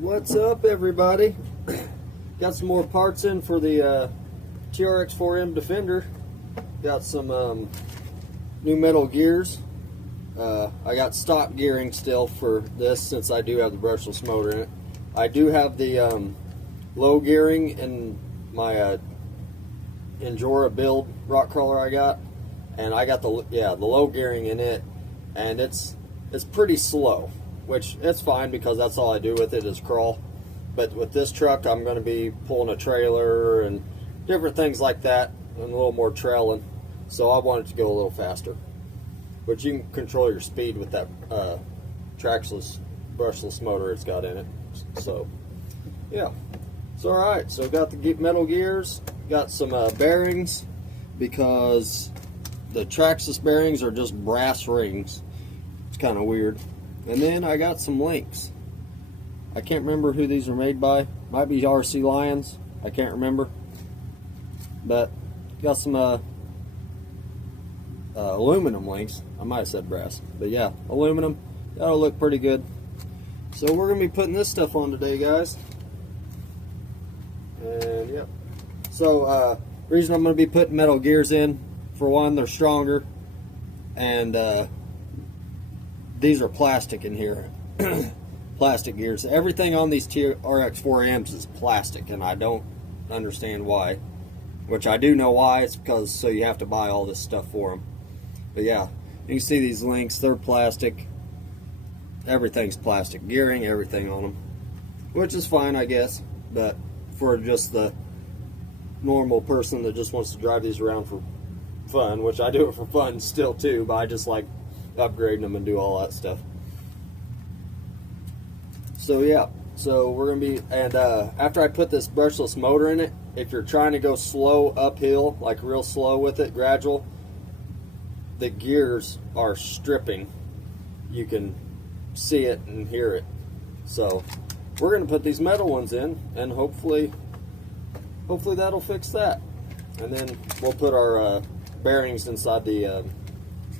What's up, everybody? Got some more parts in for the Trx4m Defender. Got some new metal gears. I got stock gearing still for this since I do have the brushless motor in it. I do have the low gearing in my injora build rock crawler I got, and I got the low gearing in it, and it's pretty slow, which it's fine because that's all I do with it is crawl. But with this truck, I'm going to be pulling a trailer and different things like that, and a little more trailing, so I want it to go a little faster. But you can control your speed with that trackless, brushless motor it's got in it. So, yeah. So, alright, so got the metal gears, got some bearings, because the trackless bearings are just brass rings. It's kind of weird. And then I got some links. I can't remember who these are made by. Might be RC Lions. I can't remember. But got some aluminum links. I might have said brass. But yeah, aluminum. That'll look pretty good. So we're going to be putting this stuff on today, guys. And yep. So reason I'm going to be putting metal gears in, for one, they're stronger. And these are plastic in here. Plastic gears. Everything on these Trx4Ms is plastic, and I don't understand why. Which I do know why. It's because so you have to buy all this stuff for them. But yeah, you can see these links. They're plastic. Everything's plastic. Gearing, everything on them. Which is fine, I guess. But for just the normal person that just wants to drive these around for fun, which I do it for fun still too, but I just like upgrading them and do all that stuff. So yeah, so we're gonna be, and after I put this brushless motor in it, if you're trying to go slow uphill, like real slow with it, gradual, the gears are stripping. You can see it and hear it. So we're gonna put these metal ones in, and hopefully that'll fix that. And then we'll put our bearings inside the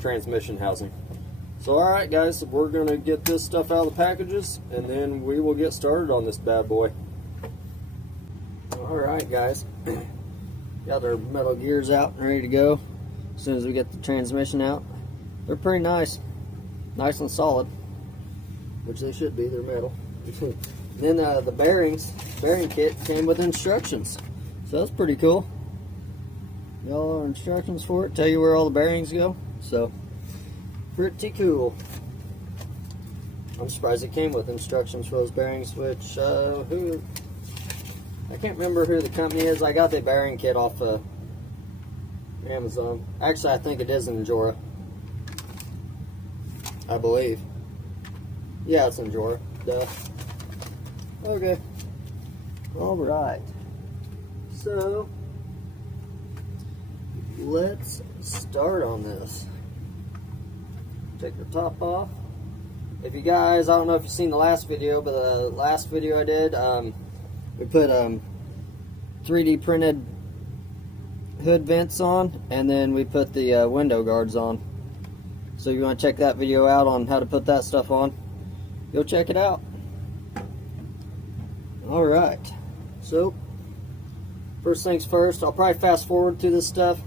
transmission housing. So alright guys, we're going to get this stuff out of the packages, and then we will get started on this bad boy. Alright guys, got our metal gears out and ready to go. As soon as we get the transmission out, they're pretty nice and solid, which they should be. They're metal. Then the bearing kit came with instructions, so that's pretty cool. Got all our instructions for it, tell you where all the bearings go, so pretty cool. I'm surprised it came with instructions for those bearings, which I can't remember who the company is. I got the bearing kit off Amazon. Actually, I think it is Injora, I believe. Yeah, it's Injora. Duh. Okay. Alright. So let's start on this. Take the top off. If you guys, I don't know if you've seen the last video, but the last video I did, we put 3D printed hood vents on, and then we put the window guards on. So if you want to check that video out on how to put that stuff on, go check it out. Alright, so first things first, I'll probably fast forward through this stuff.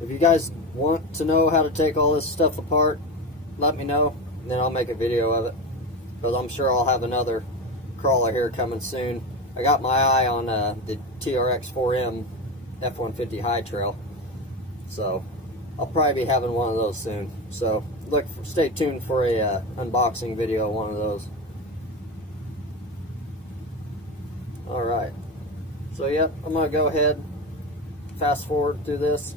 If you guys want to know how to take all this stuff apart, let me know, and then I'll make a video of it, because I'm sure I'll have another crawler here coming soon. I got my eye on the Trx4m F-150 High Trail, so I'll probably be having one of those soon. So stay tuned for a unboxing video of one of those. Alright, so yep, I'm going to go ahead, fast forward through this,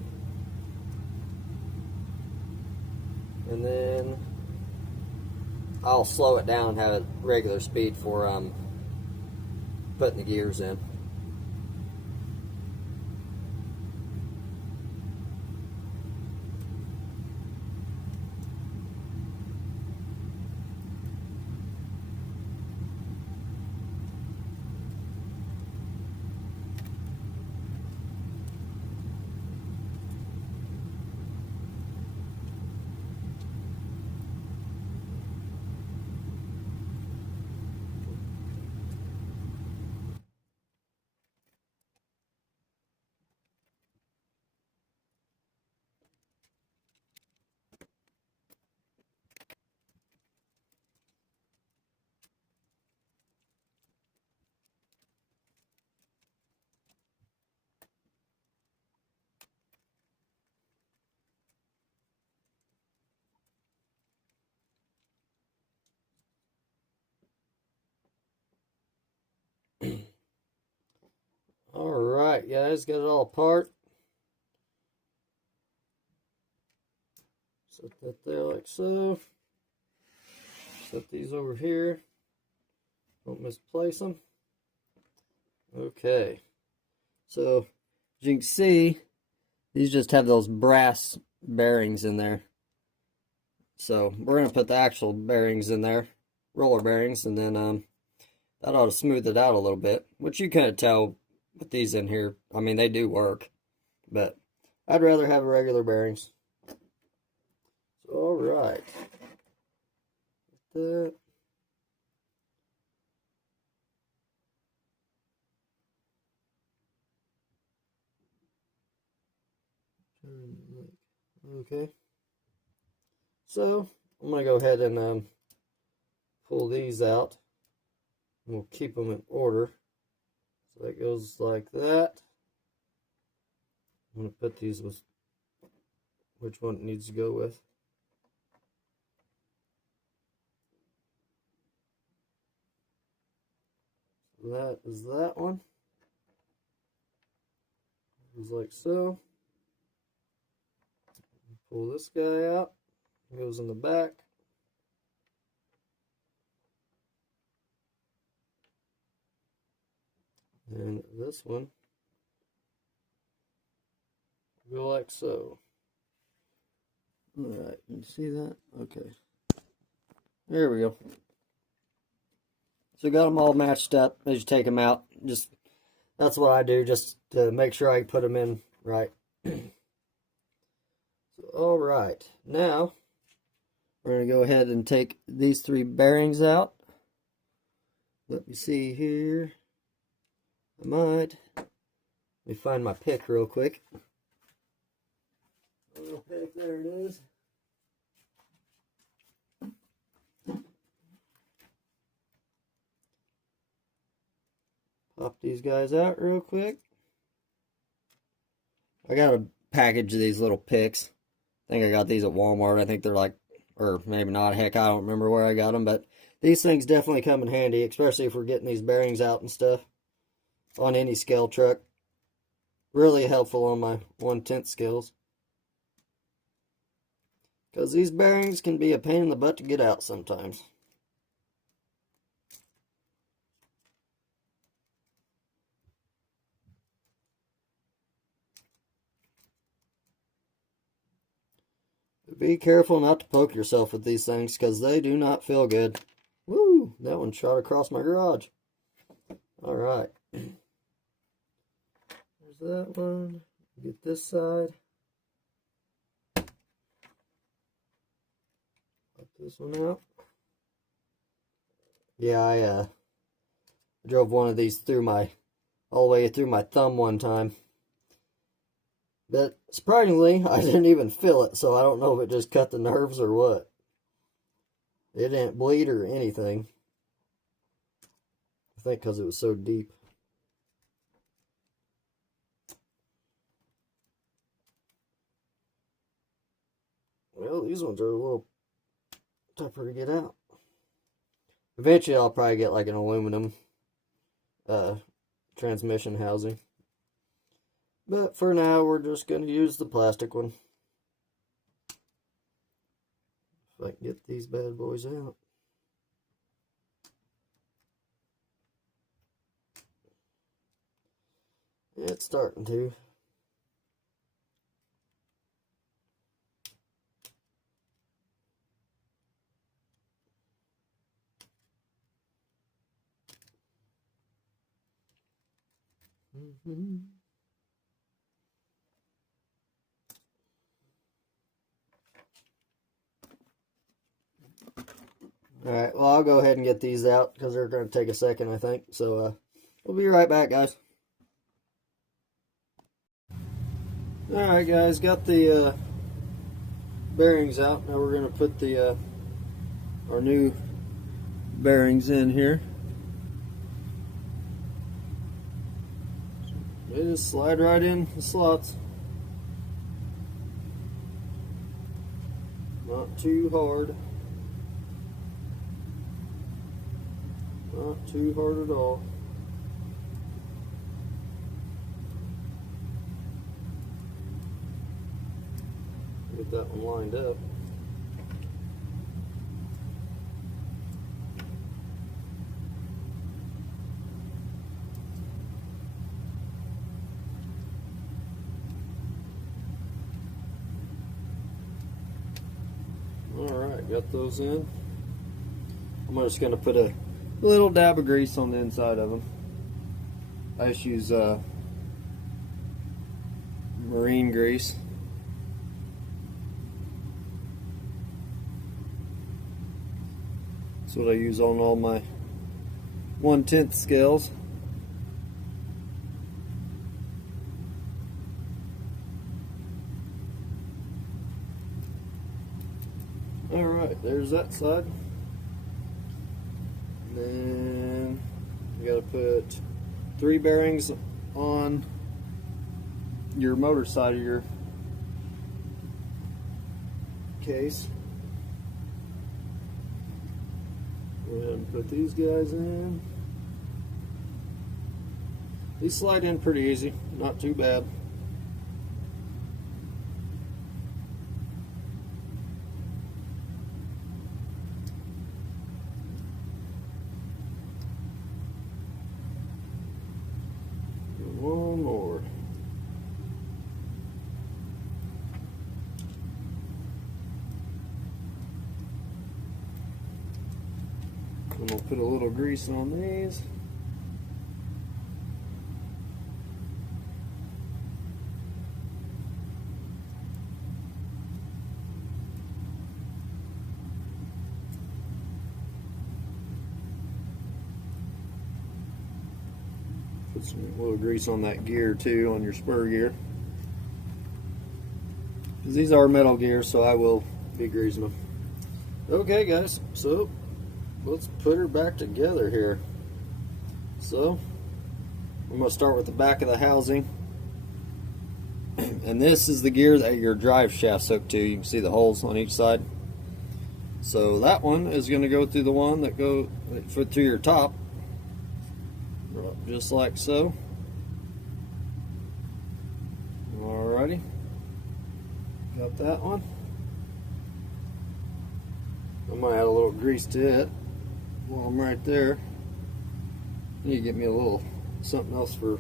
and then I'll slow it down and have it regular speed for putting the gears in. guys, got it all apart. Set that there like so. Set these over here. Don't misplace them. Okay. So, as you can see, these just have those brass bearings in there. So, we're going to put the actual bearings in there, roller bearings, and then that ought to smooth it out a little bit, which you kind of tell with these in here. I mean, they do work, but I'd rather have regular bearings. So, all right. That. Okay. So, I'm going to go ahead and pull these out. We'll keep them in order. So that goes like that. I'm going to put these with which one it needs to go with. That is that one. Goes like so. Pull this guy out. It goes in the back. And this one go like so. Alright, you see that? Okay. There we go. So got them all matched up as you take them out. Just that's what I do, just to make sure I put them in right. So, alright, now we're going to go ahead and take these 3 bearings out. Let me see here. I might. Let me find my pick real quick. Little pick, there it is. Pop these guys out real quick. I got a package of these little picks. I think I got these at Walmart. I think they're like, or maybe not. Heck, I don't remember where I got them. But these things definitely come in handy, especially if we're getting these bearings out and stuff on any scale truck. Really helpful on my 1/10 scales. Because these bearings can be a pain in the butt to get out sometimes. Be careful not to poke yourself with these things because they do not feel good. Woo! That one shot across my garage. Alright. There's that one. Get this side. Pop this one out. Yeah, I drove one of these through all the way through my thumb one time. But surprisingly, I didn't even feel it, so I don't know if it just cut the nerves or what. It didn't bleed or anything. I think because it was so deep. Well, these ones are a little tougher to get out. Eventually, I'll probably get like an aluminum transmission housing. But for now, we're just going to use the plastic one. If I can get these bad boys out. It's starting to. Alright, well, I'll go ahead and get these out because they're going to take a second, I think. So, we'll be right back, guys. Alright, guys, got the bearings out. Now we're going to put the our new bearings in here. They just slide right in the slots. Not too hard. Not too hard at all. Get that one lined up. Alright, got those in. I'm just going to put a little dab of grease on the inside of them. I just use marine grease. That's what I use on all my 1/10 scales. Alright, there's that side. And then you gotta put 3 bearings on your motor side of your case. Go ahead and put these guys in. These slide in pretty easy, not too bad. One more. I'm going to put a little grease on these. Put some little grease on that gear too, on your spur gear. Because these are metal gears, so I will be greasing them. Okay guys, so let's put her back together here. So I'm going to start with the back of the housing. And this is the gear that your drive shaft's hooked to. You can see the holes on each side. So that one is going to go through the one that fit through your top. Just like so. Alrighty. Got that one. I might add a little grease to it while I'm right there. I need to get me a little something else for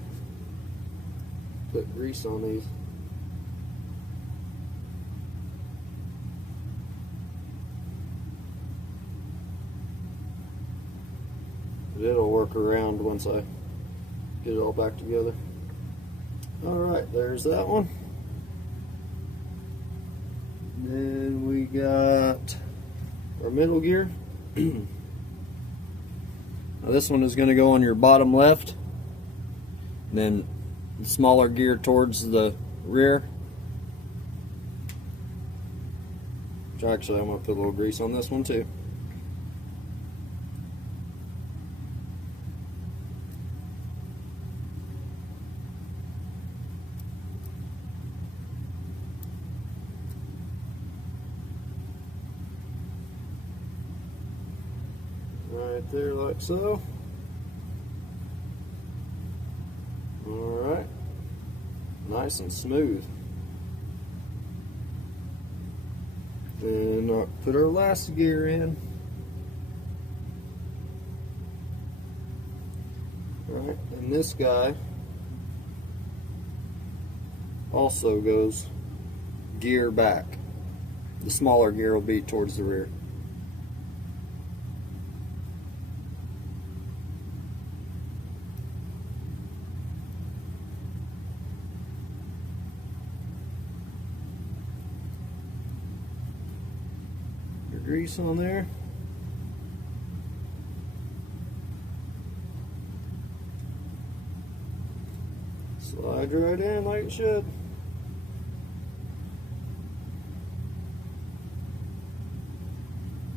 put grease on these. But it'll work around once I get it all back together. Alright, there's that one. Then we got our middle gear. Now this one is going to go on your bottom left, and then the smaller gear towards the rear. Which actually I'm going to put a little grease on this one too. Right there, like so. Alright. Nice and smooth. Then I'll put our last gear in. Alright, and this guy also goes gear back. The smaller gear will be towards the rear. Grease on there. Slide right in like it should.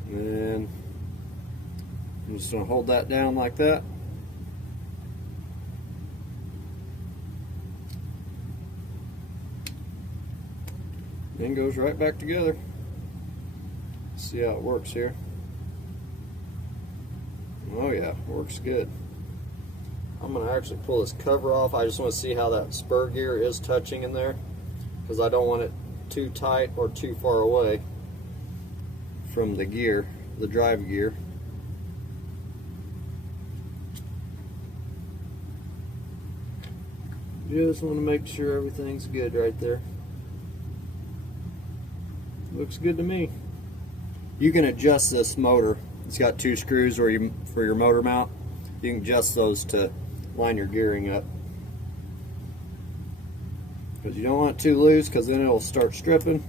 And I'm just going to hold that down like that. Then goes right back together. See how it works here. Oh yeah, works good. I'm going to actually pull this cover off. I just want to see how that spur gear is touching in there, because I don't want it too tight or too far away from the gear, the drive gear. Just want to make sure everything's good right there. Looks good to me. You can adjust this motor. It's got 2 screws for your motor mount. You can adjust those to line your gearing up. Because you don't want it too loose, because then it'll start stripping.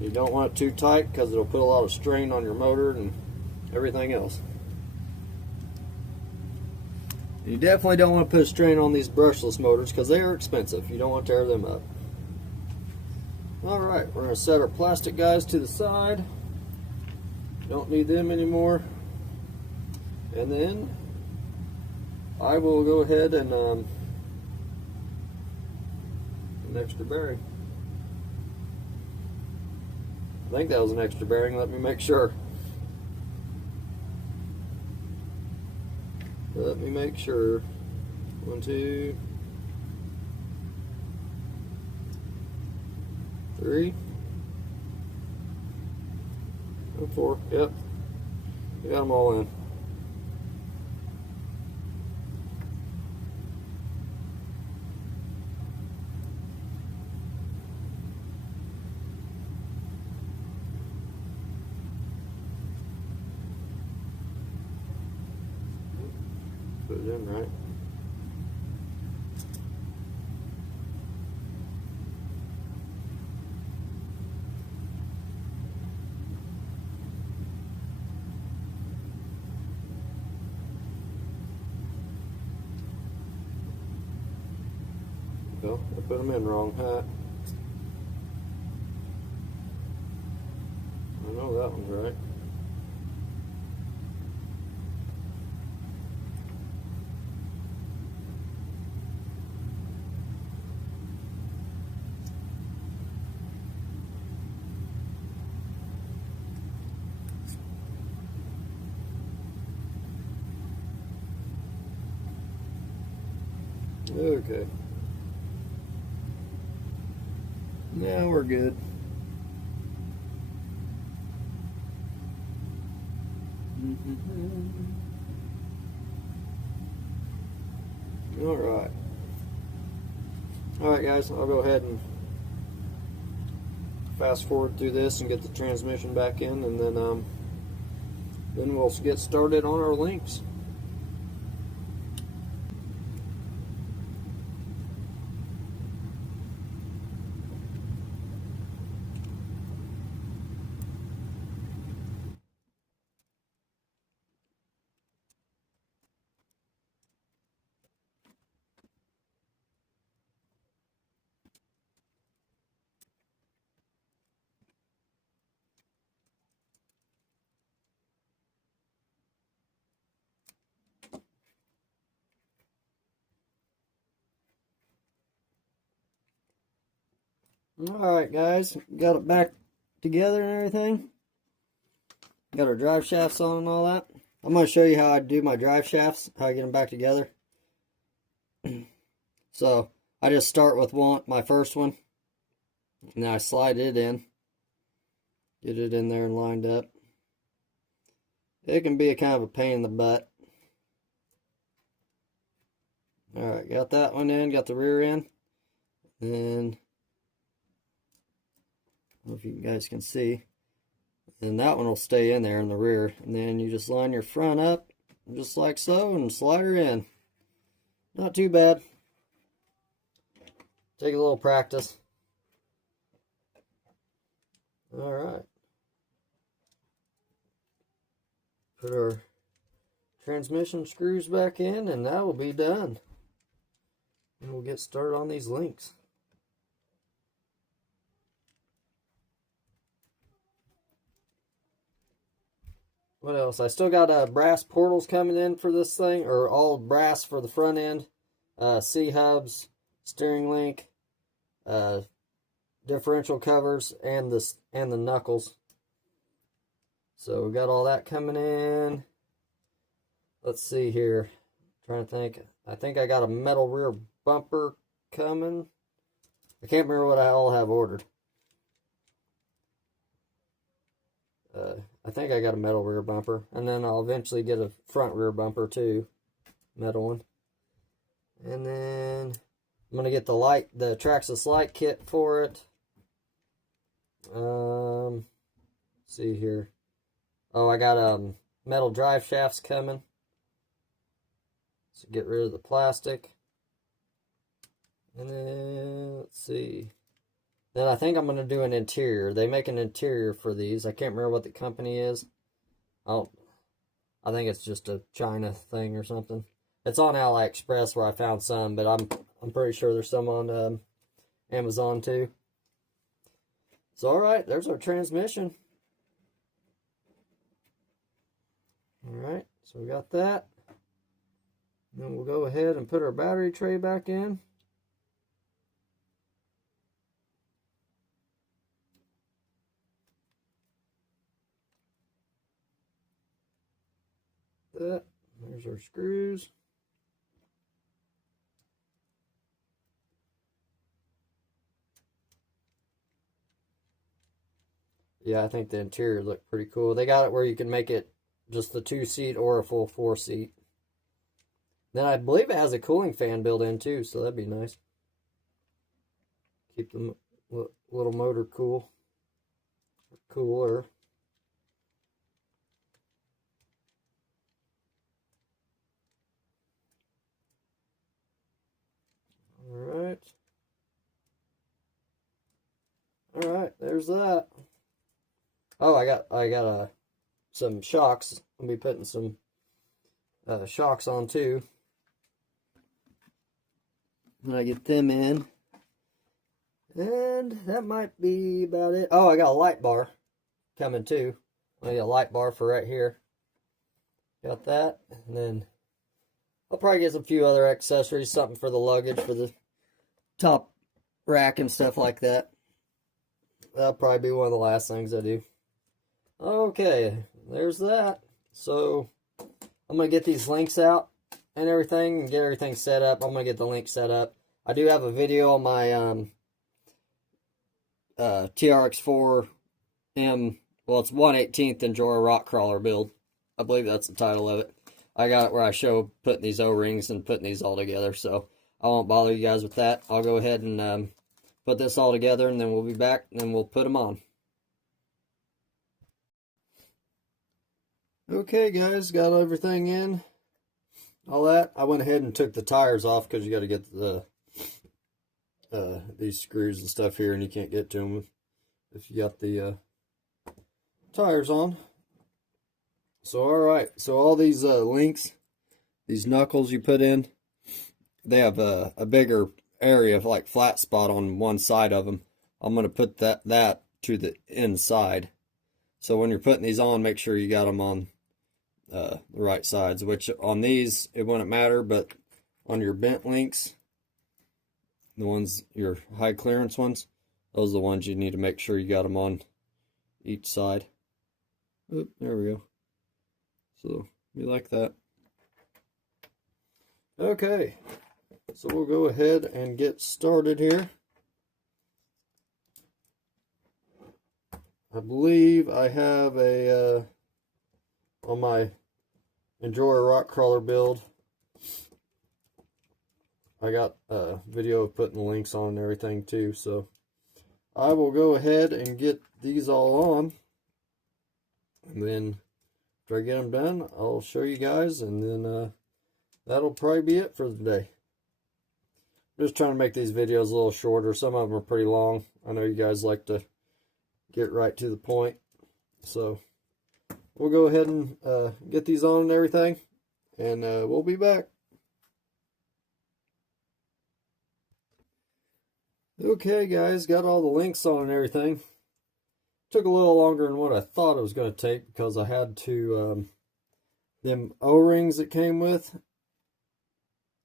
You don't want it too tight, because it'll put a lot of strain on your motor and everything else. You definitely don't want to put a strain on these brushless motors, because they are expensive. You don't want to tear them up. Alright, we're going to set our plastic guys to the side. Don't need them anymore. And then I will go ahead and an extra bearing. I think that was an extra bearing. Let me make sure. Let me make sure. 1, 2, 3, and 4. Yep, we got them all in. Put it in right. Well, I put them in wrong, huh? I know that one's right. Okay. Now we're good. Alright. Alright guys, I'll go ahead and fast forward through this and get the transmission back in, and then we'll get started on our links. Alright guys, got it back together and everything. Got our drive shafts on and all that. I'm going to show you how I do my drive shafts, how I get them back together. So, I just start with my first one, and then I slide it in. Get it in there and lined up. It can be a kind of a pain in the butt. Alright, got that one in, got the rear end. Then I don't know if you guys can see. And that one will stay in there in the rear. And then you just line your front up, just like so, and slide her in. Not too bad. Take a little practice. Alright. Put our transmission screws back in, and that will be done. And we'll get started on these links. What else? I still got brass portals coming in for this thing, or all brass for the front end. C-hubs, steering link, differential covers, and the knuckles. So we got all that coming in. Let's see here. Trying to think. I think I got a metal rear bumper coming. I can't remember what I all have ordered. I think I got a metal rear bumper, and then I'll eventually get a front rear bumper too, metal one. And then I'm gonna get the Trx4m light kit for it. See here. Oh, I got metal drive shafts coming. So get rid of the plastic. And then let's see. Then I think I'm gonna do an interior. They make an interior for these. I can't remember what the company is. I think it's just a China thing or something. It's on AliExpress where I found some, but I'm pretty sure there's some on Amazon too. So alright, there's our transmission. Alright, so we got that. Then we'll go ahead and put our battery tray back in. There's our screws. Yeah, I think the interior looked pretty cool. They got it where you can make it just the 2-seat or a full 4-seat. Then I believe it has a cooling fan built in too, so that'd be nice. Keep the little motor cool. Cooler. Alright, there's that. Oh, I got some shocks. I'll be putting some shocks on too. When I get them in. And that might be about it. Oh, I got a light bar coming too. I got a light bar for right here. Got that. And then I'll probably get a few other accessories, something for the luggage, for the top rack and stuff like that. That'll probably be one of the last things I do. Okay, there's that. So I'm going to get these links out and everything and get everything set up. I'm going to get the link set up. I do have a video on my Trx4m, well, it's 1/18th injora rock crawler build. I believe that's the title of it. I got it where I show putting these O-rings and putting these all together, so I won't bother you guys with that. I'll go ahead and put this all together, and then we'll be back, and then we'll put them on. Okay, guys, got everything in. All that. I went ahead and took the tires off because you got to get the these screws and stuff here, and you can't get to them if you got the tires on. So, alright, so all these links, these knuckles you put in, they have a bigger area of like flat spot on one side of them. I'm going to put that to the inside. So when you're putting these on, make sure you got them on the right sides, which on these, it wouldn't matter, but on your bent links, the ones, your high clearance ones, those are the ones you need to make sure you got them on each side. Oop, there we go. So, we like that. Okay, so we'll go ahead and get started here. I believe I have a, on my Injora rock crawler build, I got a video of putting the links on and everything too, so I will go ahead and get these all on, and then after I get them done, I'll show you guys, and then that'll probably be it for the day. I'm just trying to make these videos a little shorter. Some of them are pretty long. I know you guys like to get right to the point, so we'll go ahead and get these on and everything, and we'll be back. Okay, guys, got all the links on and everything. Took a little longer than what I thought it was going to take because I had to, them O-rings that came with,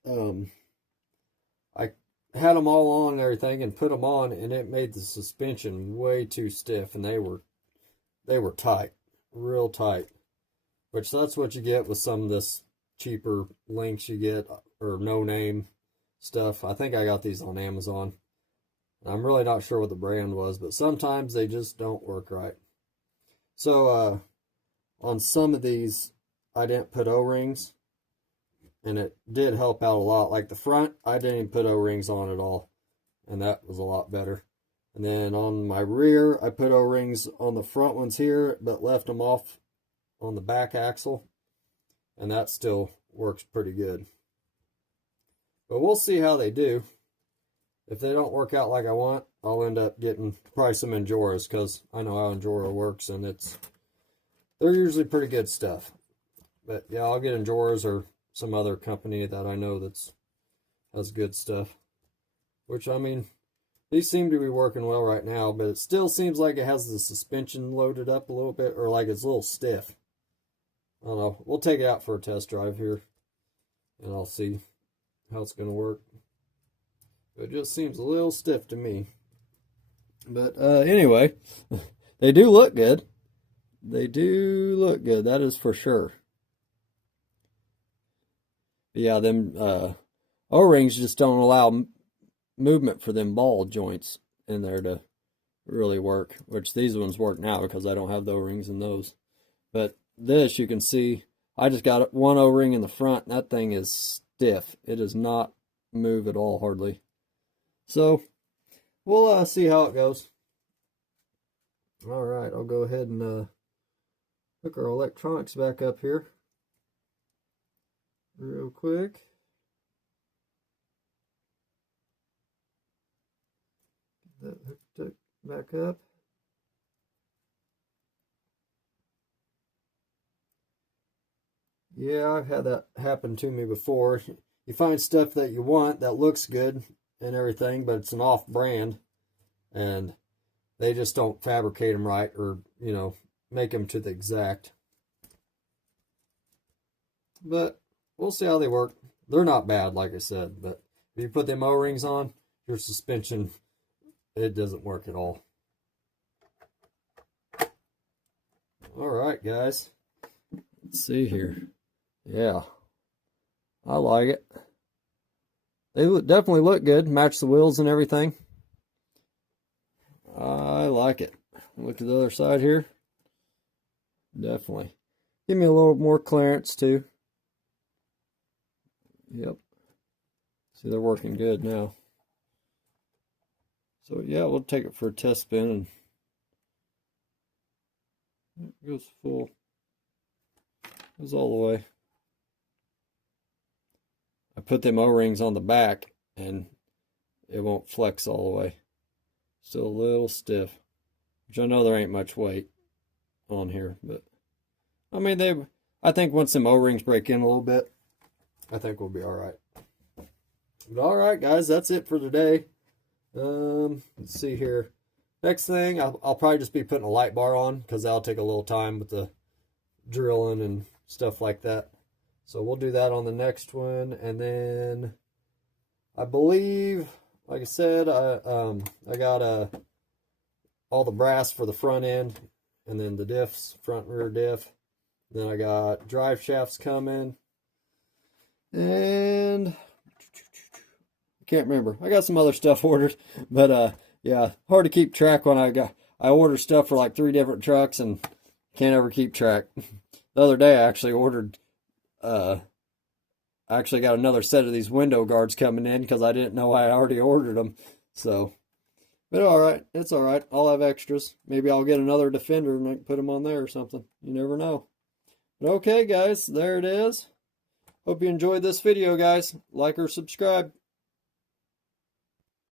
I had them all on and everything and put them on, and it made the suspension way too stiff, and they were tight, real tight, which that's what you get with some of this cheaper links you get, or no-name stuff. I think I got these on Amazon. I'm really not sure what the brand was, but sometimes they just don't work right. So on some of these, I didn't put O-rings, and it did help out a lot. Like the front, I didn't even put O-rings on at all, and that was a lot better. And then on my rear, I put O-rings on the front ones here, but left them off on the back axle, and that still works pretty good. But we'll see how they do. If they don't work out like I want, I'll end up getting probably some injoras, because I know how injora works, and they're usually pretty good stuff. But yeah, I'll get injoras or some other company that I know has good stuff. Which, I mean, these seem to be working well right now, but it still seems like it has the suspension loaded up a little bit, or like it's a little stiff. I don't know. We'll take it out for a test drive here, and I'll see how it's going to work. It just seems a little stiff to me. But anyway, they do look good. They do look good, that is for sure. But yeah, them O-rings just don't allow movement for them ball joints in there to really work, which these ones work now because I don't have the O-rings in those. But this, you can see, I just got one O-ring in the front, and that thing is stiff. It does not move at all, hardly. So, we'll see how it goes. Alright, I'll go ahead and hook our electronics back up here real quick. Get that hooked back up. Yeah, I've had that happen to me before. You find stuff that you want that looks good and everything, but it's an off brand, and they just don't fabricate them right, or, you know, make them to the exact. But we'll see how they work. They're not bad, like I said, but if you put them O-rings on, your suspension, it doesn't work at all. Alright, guys. Let's see here. Yeah, I like it. They definitely look good. Match the wheels and everything. I like it. Look at the other side here. Definitely. Give me a little more clearance too. Yep. See, they're working good now. So yeah, we'll take it for a test spin, and it goes full. Goes all the way. I put them O-rings on the back, and it won't flex all the way. Still a little stiff, which I know there ain't much weight on here, but I mean, I think once them O-rings break in a little bit, I think we'll be all right. But all right, guys, that's it for today. Let's see here. Next thing, I'll probably just be putting a light bar on, because that'll take a little time with the drilling and stuff like that. So we'll do that on the next one. And then I believe, like I said, I got all the brass for the front end, and then the diffs, front and rear diff. Then I got drive shafts coming, and I can't remember. I got some other stuff ordered, but yeah, hard to keep track when I order stuff for like 3 different trucks and can't ever keep track. The other day I actually ordered I actually got another set of these window guards coming in because I didn't know I already ordered them. So, but alright, it's alright. I'll have extras. Maybe I'll get another Defender and I can put them on there or something. You never know. But okay, guys, there it is. Hope you enjoyed this video, guys. Like or subscribe.